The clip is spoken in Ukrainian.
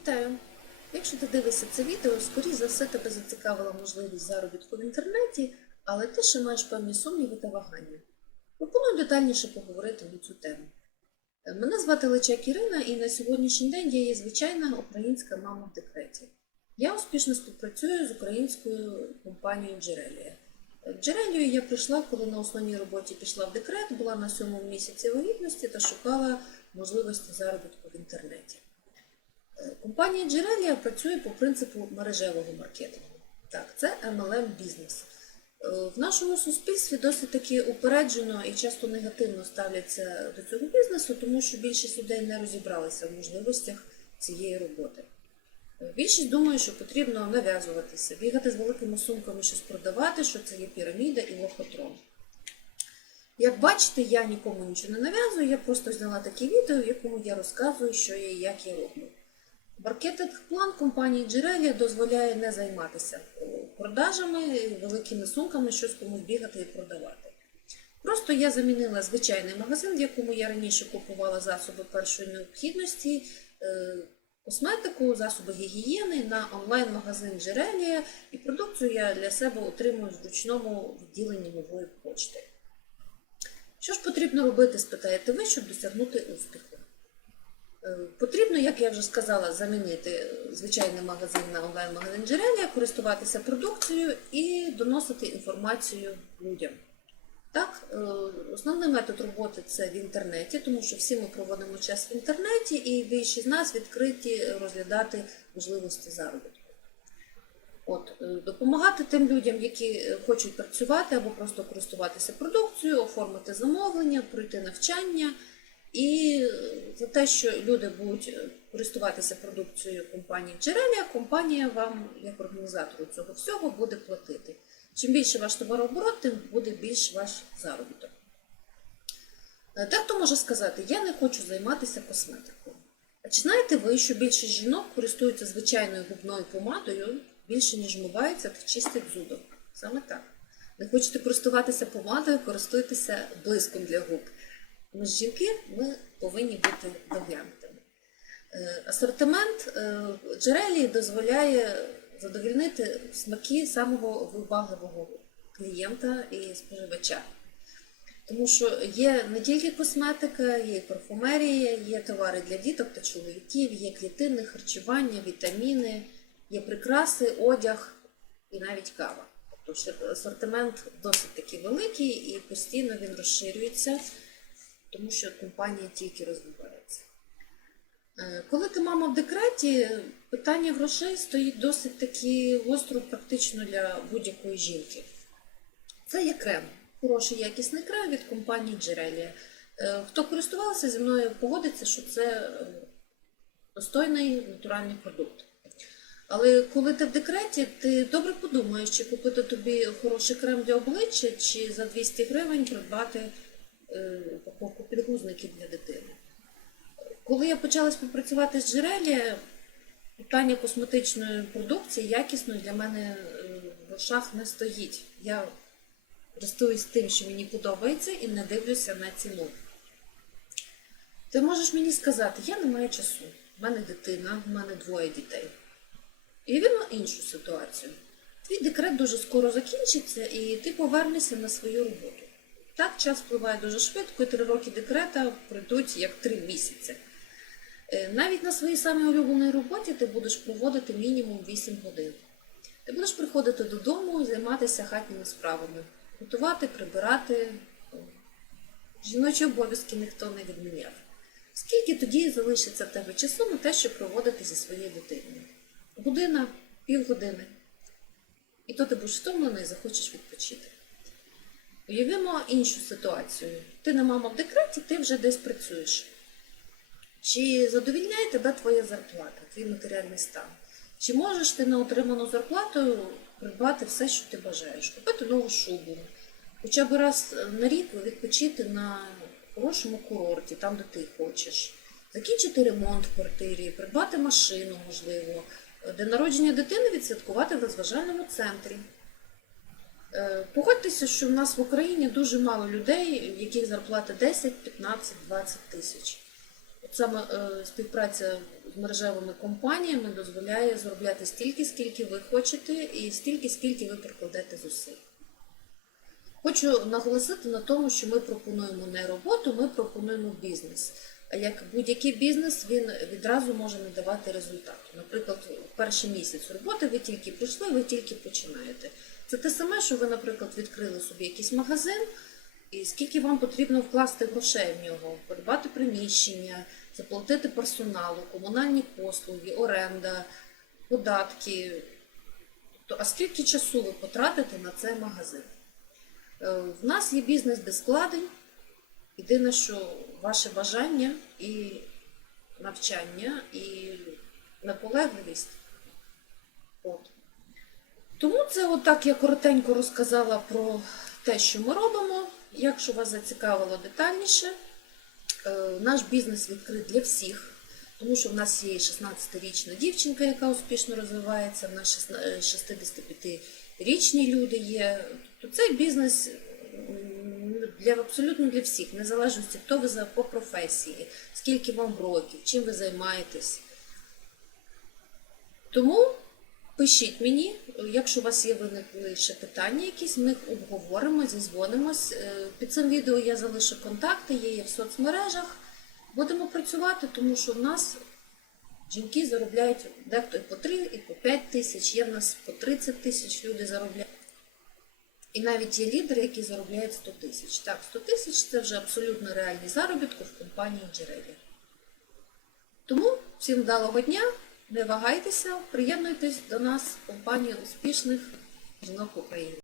Вітаю! Якщо ти дивишся це відео, скоріш за все тебе зацікавила можливість заробітку в інтернеті, але ти ще маєш певні сумніви та вагання. Пропоную детальніше поговорити на цю тему. Е, Мене звати Личак Ірина, і на сьогоднішній день я є звичайна українська мама в декреті. Я успішно співпрацюю з українською компанією Джерелія. В Джерелію я прийшла, коли на основній роботі пішла в декрет, була на сьомому місяці вагітності та шукала можливості заробітку в інтернеті. Компанія Джерелія працює по принципу мережевого маркетингу. Так, це MLM бізнес. Е, В нашому суспільстві досить таки упереджено і часто негативно ставляться до цього бізнесу, тому що більшість людей не розібралися в можливостях цієї роботи. Е, Більшість думає, що потрібно нав'язуватися, бігати з великими сумками, щось продавати, що це є піраміда і лохотрон. Як бачите, я нікому нічого не нав'язую, я просто зняла таке відео, в якому я розказую, що я і як я роблю. Маркетинг-план компанії Джерелія дозволяє не займатися е, продажами, великими сумками, щось комусь бігати і продавати. Просто я замінила звичайний магазин, в якому я раніше купувала засоби першої необхідності, е, косметику, засоби гігієни на онлайн-магазин Джерелія, і продукцію я для себе отримую в ручному відділенні нової почти. Що ж потрібно робити, спитаєте ви, щоб досягнути успіху? Е, Потрібно, як я вже сказала, замінити звичайний магазин на онлайн-магазин Джерелія, користуватися продукцією і доносити інформацію людям. Так, е, основний метод роботи це в інтернеті, тому що всі ми проводимо час в інтернеті, і більшість з нас відкриті розглядати можливості заробітку. От, е, допомагати тим людям, які хочуть працювати або просто користуватися продукцією, оформити замовлення, пройти навчання. І е, за те, що люди будуть е, користуватися продукцією компанії Джерелія, компанія вам, як організатору цього всього, буде платити. Чим більше ваш товарооборот, тим буде більш ваш заробіток. Дехто може сказати, я не хочу займатися косметикою. А чи знаєте ви, що більшість жінок користуються звичайною губною помадою більше, ніж миваються та чистять зуби? Саме так. Не хочете користуватися помадою, користуйтеся блиском для губ. Ми ж жінки, ми повинні бути доглянутими. Е, Асортимент е, джерелії дозволяє задовільнити смаки самого вибагливого клієнта і споживача. Тому що є не тільки косметика, є і парфумерія, є товари для діток та чоловіків, є клітинне харчування, вітаміни, є прикраси, одяг і навіть кава. Тобто асортимент досить таки великий і постійно він розширюється, тому що компанія тільки розвивається. Е, Коли ти мама в декреті, питання грошей стоїть досить таки гостро практично для будь-якої жінки. Це є крем, хороший якісний крем від компанії Джерелія. Е, Хто користувався зі мною, погодиться, що це е, достойний натуральний продукт. Але коли ти в декреті, ти добре подумаєш, чи купити тобі хороший крем для обличчя, чи за 200 гривень придбати підгузників для дитини. Коли я почала співпрацювати з Джерелі, питання косметичної продукції якісної для мене е, в грошах не стоїть. Я користуюсь тим, що мені подобається, і не дивлюся на ціну. Ти можеш мені сказати, я не маю часу, в мене дитина, в мене двоє дітей. І вірно іншу ситуацію. Твій декрет дуже скоро закінчиться, і ти повернешся на свою роботу. Так час впливає дуже швидко, і три роки декрета пройдуть як три місяці. Е, Навіть на своїй самій улюбленій роботі ти будеш проводити мінімум 8 годин. Ти будеш приходити додому і займатися хатніми справами, готувати, прибирати. Жіночі обов'язки ніхто не відміняв. Скільки тоді залишиться в тебе часу на те, щоб проводити зі своєю дитиною? Година, півгодини. І то ти будеш втомлений і захочеш відпочити. Уявімо іншу ситуацію. Ти не мама в декреті, ти вже десь працюєш. Чи задовільняє тебе твоя зарплата, твій матеріальний стан? Чи можеш ти на отриману зарплату придбати все, що ти бажаєш? Купити нову шубу, хоча б раз на рік відпочити на хорошому курорті, там, де ти хочеш, закінчити ремонт в квартирі, придбати машину, можливо, де народження дитини відсвяткувати в розважальному центрі. Е, Погодьтеся, що в нас в Україні дуже мало людей, в яких зарплата 10, 15, 20 тисяч. От саме е, співпраця з мережевими компаніями дозволяє заробляти стільки, скільки ви хочете, і стільки, скільки ви прикладете зусиль. Хочу наголосити на тому, що ми пропонуємо не роботу, ми пропонуємо бізнес. А як будь-який бізнес, він відразу може не давати результату. Наприклад, перший місяць роботи ви тільки прийшли, ви тільки починаєте. Це те саме, що ви, наприклад, відкрили собі якийсь магазин, і скільки вам потрібно вкласти грошей в нього, придбати приміщення, заплатити персоналу, комунальні послуги, оренда, податки. Тобто, а скільки часу ви потратите на цей магазин? Е, В нас є бізнес без складень. Єдине, що ваше бажання і навчання, і наполегливість. Тому це отак я коротенько розказала про те, що ми робимо. Якщо вас зацікавило детальніше, е, наш бізнес відкрит для всіх, тому що в нас є 16-річна дівчинка, яка успішно розвивається, в нас 65-річні люди є. Тобто цей бізнес для абсолютно для всіх, незалежно хто ви за по професії, скільки вам років, чим ви займаєтесь. Тому пишіть мені, якщо у вас є виникли ще питання якісь, ми їх обговоримо, зізвонимось. Е, Під цим відео я залишу контакти, є і в соцмережах. Будемо працювати, тому що в нас жінки заробляють дехто і по 3, і по 5 тисяч, є в нас по 30 тисяч люди заробляють. І навіть є лідери, які заробляють 100 тисяч. Так, 100 тисяч це вже абсолютно реальний заробіток в компанії Джерелі. Тому всім вдалого дня, не вагайтеся, приєднуйтесь до нас, компанії успішних жінок України.